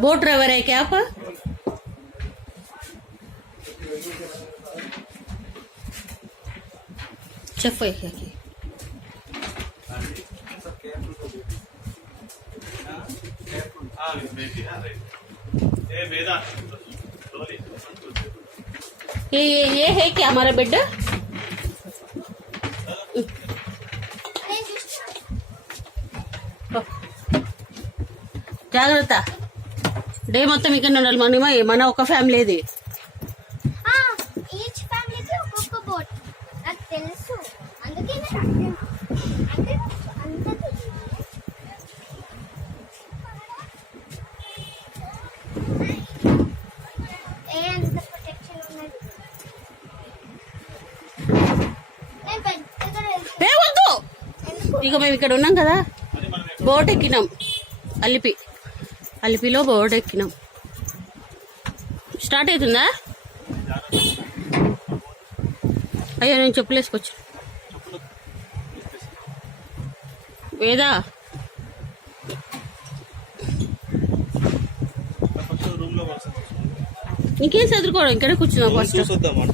Boat driver है क्या आप? शेफ है क्या? ये है क्या हमारा बेड? జాగ్రత్త డే మొత్తం ఇక్కడ ఉండాలి మన ఒక ఫ్యామిలీ ఇది. ఈచ్ ఫ్యామిలీకి ఒక్కొక్క బోట్ నాకు తెలుసు, అందుకే అంటే అంత అంత ప్రొటెక్షన్ ఉన్నది. నేను పెద్దగా వద్దు. ఇక మేము ఇక్కడ ఉన్నాం కదా, బోట్ ఎక్కినాం. అలిపిలో బోర్డు ఎక్కినాం. స్టార్ట్ అవుతుందా? అయ్యో నేను చెప్పులు వేసుకొచ్చు. వేదా ఇంకేం చదువుకోవడం, ఇక్కడే కూర్చున్నాం. ఫస్ట్ చూసొద్దామా?